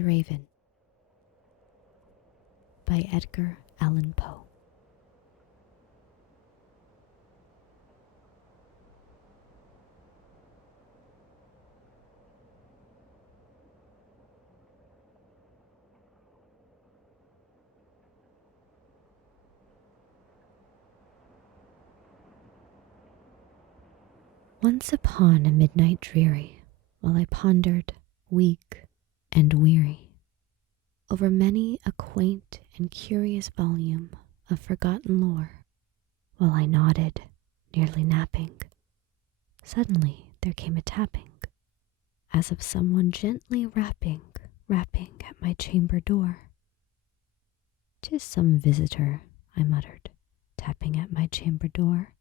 the Raven by Edgar Allan Poe. Once upon a midnight dreary, while I pondered, weak and weary, over many a quaint and curious volume of forgotten lore, while I nodded, nearly napping, suddenly there came a tapping, as of someone gently rapping at my chamber door. "'Tis some visitor," I muttered, tapping at my chamber door.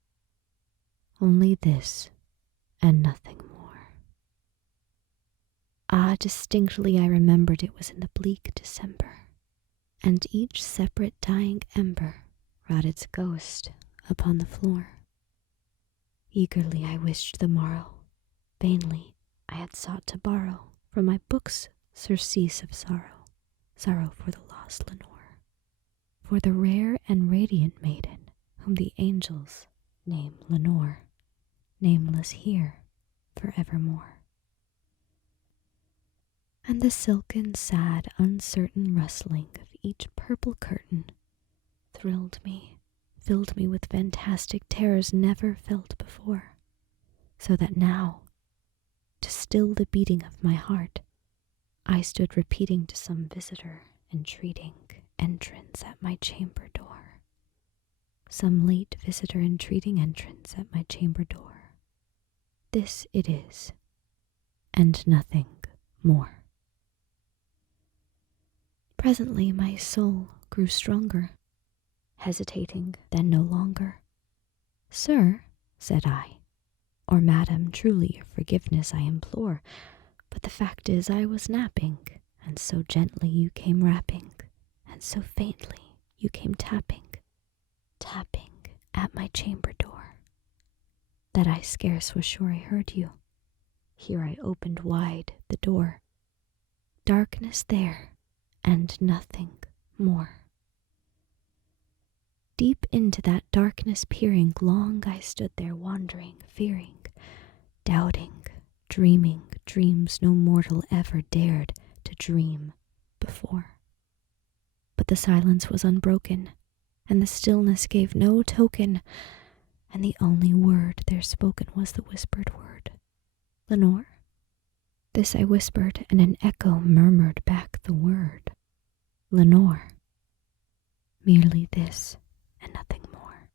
"Only this, and nothing more." Ah, distinctly I remembered it was in the bleak December, and each separate dying ember wrought its ghost upon the floor. Eagerly I wished the morrow, vainly I had sought to borrow from my books surcease of sorrow, sorrow for the lost Lenore, for the rare and radiant maiden whom the angels name Lenore, nameless here forevermore. And the silken, sad, uncertain rustling of each purple curtain thrilled me, filled me with fantastic terrors never felt before, so that now, to still the beating of my heart, I stood repeating to some visitor, entreating entrance at my chamber door. Some late visitor entreating entrance at my chamber door. This it is, and nothing more. Presently my soul grew stronger, hesitating then no longer. "Sir," said I, "or madam, truly your forgiveness I implore, but the fact is I was napping, and so gently you came rapping, and so faintly you came tapping at my chamber door, that I scarce was sure I heard you. Here I opened wide the door. Darkness there, and nothing more. Deep into that darkness peering, long I stood there wandering, fearing, doubting, dreaming dreams no mortal ever dared to dream before. But the silence was unbroken, and the stillness gave no token, and the only word there spoken was the whispered word, "Lenore?" This I whispered, and an echo murmured back the word, "Lenore." Merely this, and nothing more.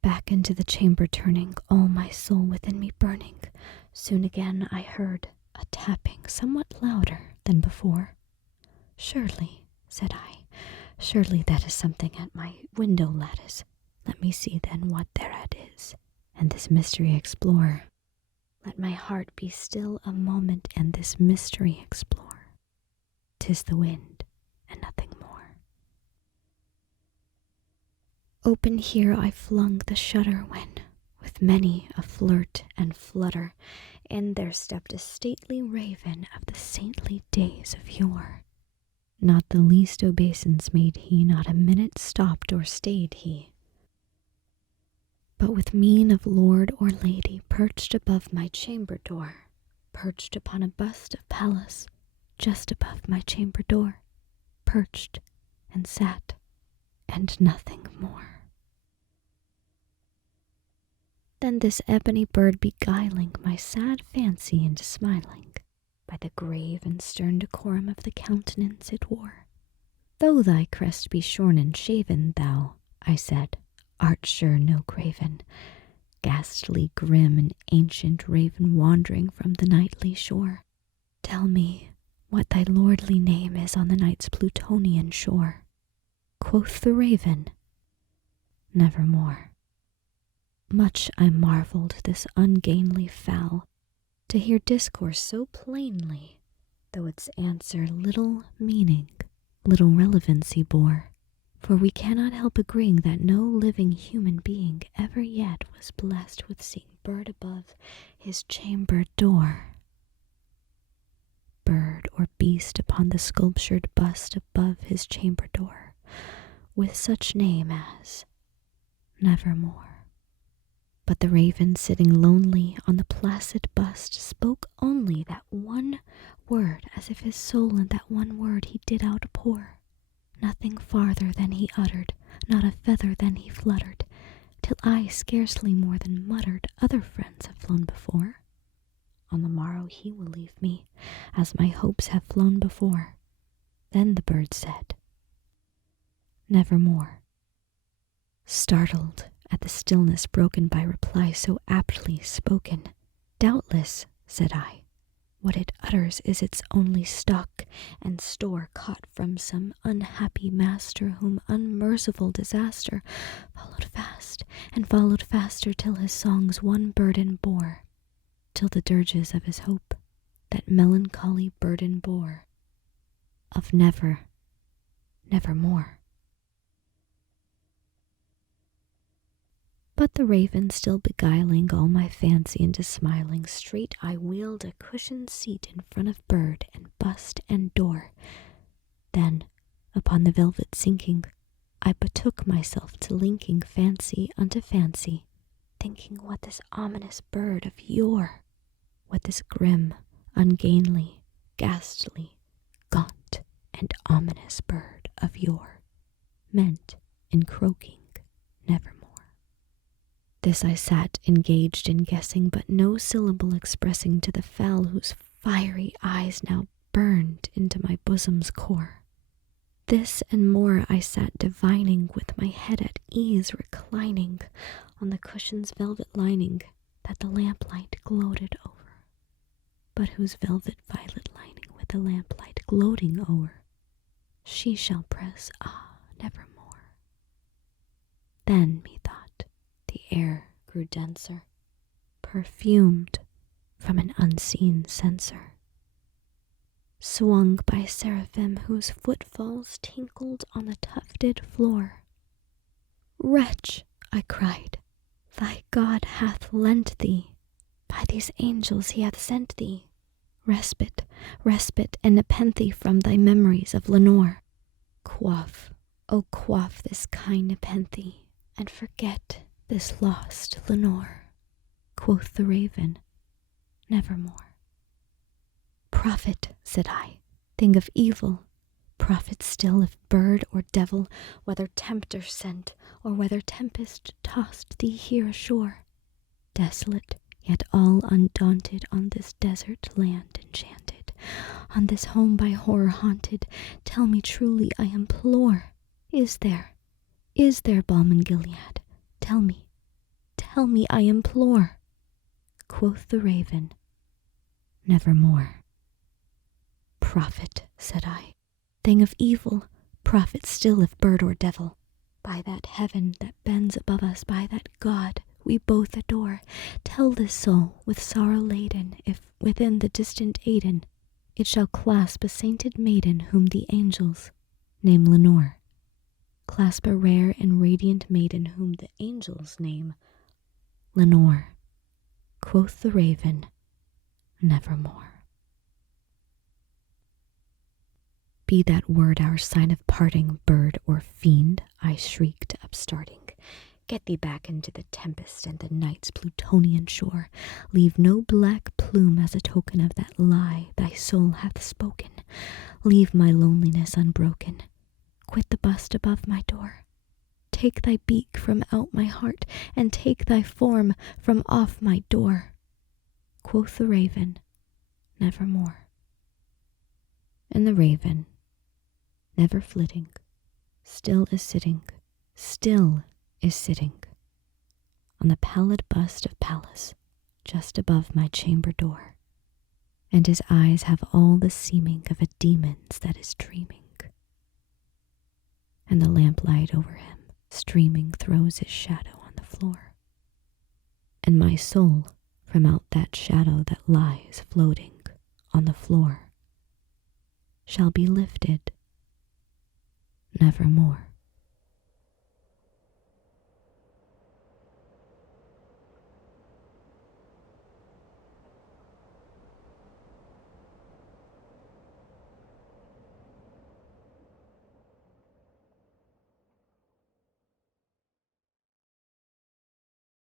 Back into the chamber turning, all my soul within me burning, soon again I heard a tapping somewhat louder than before. "Surely," said I, "surely that is something at my window lattice. Let me see then what thereat is, and this mystery explore. Let my heart be still a moment, and this mystery explore. 'Tis the wind, and nothing more." Open here I flung the shutter when, with many a flirt and flutter, in there stepped a stately raven of the saintly days of yore. Not the least obeisance made he, not a minute stopped or stayed he, but with mien of lord or lady perched above my chamber door, perched upon a bust of Pallas, just above my chamber door, perched and sat, and nothing more. Then this ebony bird beguiling my sad fancy into smiling, by the grave and stern decorum of the countenance it wore. "Though thy crest be shorn and shaven, thou," I said, "art sure no craven, ghastly, grim, and ancient raven wandering from the nightly shore. Tell me what thy lordly name is on the night's Plutonian shore." Quoth the raven, "Nevermore." Much I marveled this ungainly fowl, to hear discourse so plainly, though its answer little meaning, little relevancy bore. For we cannot help agreeing that no living human being ever yet was blessed with seeing bird above his chamber door. Bird or beast upon the sculptured bust above his chamber door, with such name as Nevermore. But the raven sitting lonely on the placid bust spoke only that one word, as if his soul in that one word he did outpour. Nothing farther than he uttered, not a feather than he fluttered, till I scarcely more than muttered, other friends have flown before. On the morrow he will leave me, as my hopes have flown before. Then the bird said, Nevermore. Startled at the stillness broken by reply so aptly spoken, doubtless, said I, what it utters is its only stock and store caught from some unhappy master whom unmerciful disaster followed fast and followed faster till his songs one burden bore, till the dirges of his hope that melancholy burden bore, of nevermore. But the raven still beguiling all my fancy into smiling, straight I wheeled a cushioned seat in front of bird and bust and door. Then, upon the velvet sinking, I betook myself to linking fancy unto fancy, thinking what this ominous bird of yore, what this grim, ungainly, ghastly, gaunt, and ominous bird of yore meant in croaking nevermore. This I sat engaged in guessing, but no syllable expressing to the fowl whose fiery eyes now burned into my bosom's core. This and more I sat divining, with my head at ease reclining on the cushion's velvet lining that the lamplight gloated over, but whose velvet violet lining with the lamplight gloating o'er she shall press, nevermore. Then, methought, the air grew denser, perfumed from an unseen censer, swung by seraphim whose footfalls tinkled on the tufted floor. Wretch, I cried, thy God hath lent thee, by these angels he hath sent thee, respite, and nepenthe from thy memories of Lenore. Quaff, oh quaff this kind nepenthe, and forget this lost Lenore. Quoth the raven, Nevermore. Prophet, said I, thing of evil, prophet still if bird or devil, whether tempter sent, or whether tempest tossed thee here ashore, desolate, yet all undaunted, on this desert land enchanted, on this home by horror haunted, tell me truly, I implore, is there balm in Gilead? Tell me, I implore. Quoth the raven, Nevermore. Prophet, said I, thing of evil, prophet still if bird or devil, by that heaven that bends above us, by that God we both adore, tell this soul with sorrow laden, if within the distant Aidenn it shall clasp a sainted maiden whom the angels name Lenore. Clasp a rare and radiant maiden whom the angels name Lenore. Quoth the raven, Nevermore. Be that word our sign of parting, bird or fiend, I shrieked, upstarting. Get thee back into the tempest and the night's Plutonian shore. Leave no black plume as a token of that lie thy soul hath spoken. Leave my loneliness unbroken. Quit the bust above my door. Take thy beak from out my heart, and take thy form from off my door. Quoth the raven, Nevermore. And the raven, never flitting, still is sitting on the pallid bust of Pallas, just above my chamber door, and his eyes have all the seeming of a demon's that is dreaming, and the lamplight over him streaming throws his shadow on the floor, and my soul from out that shadow that lies floating on the floor shall be lifted nevermore.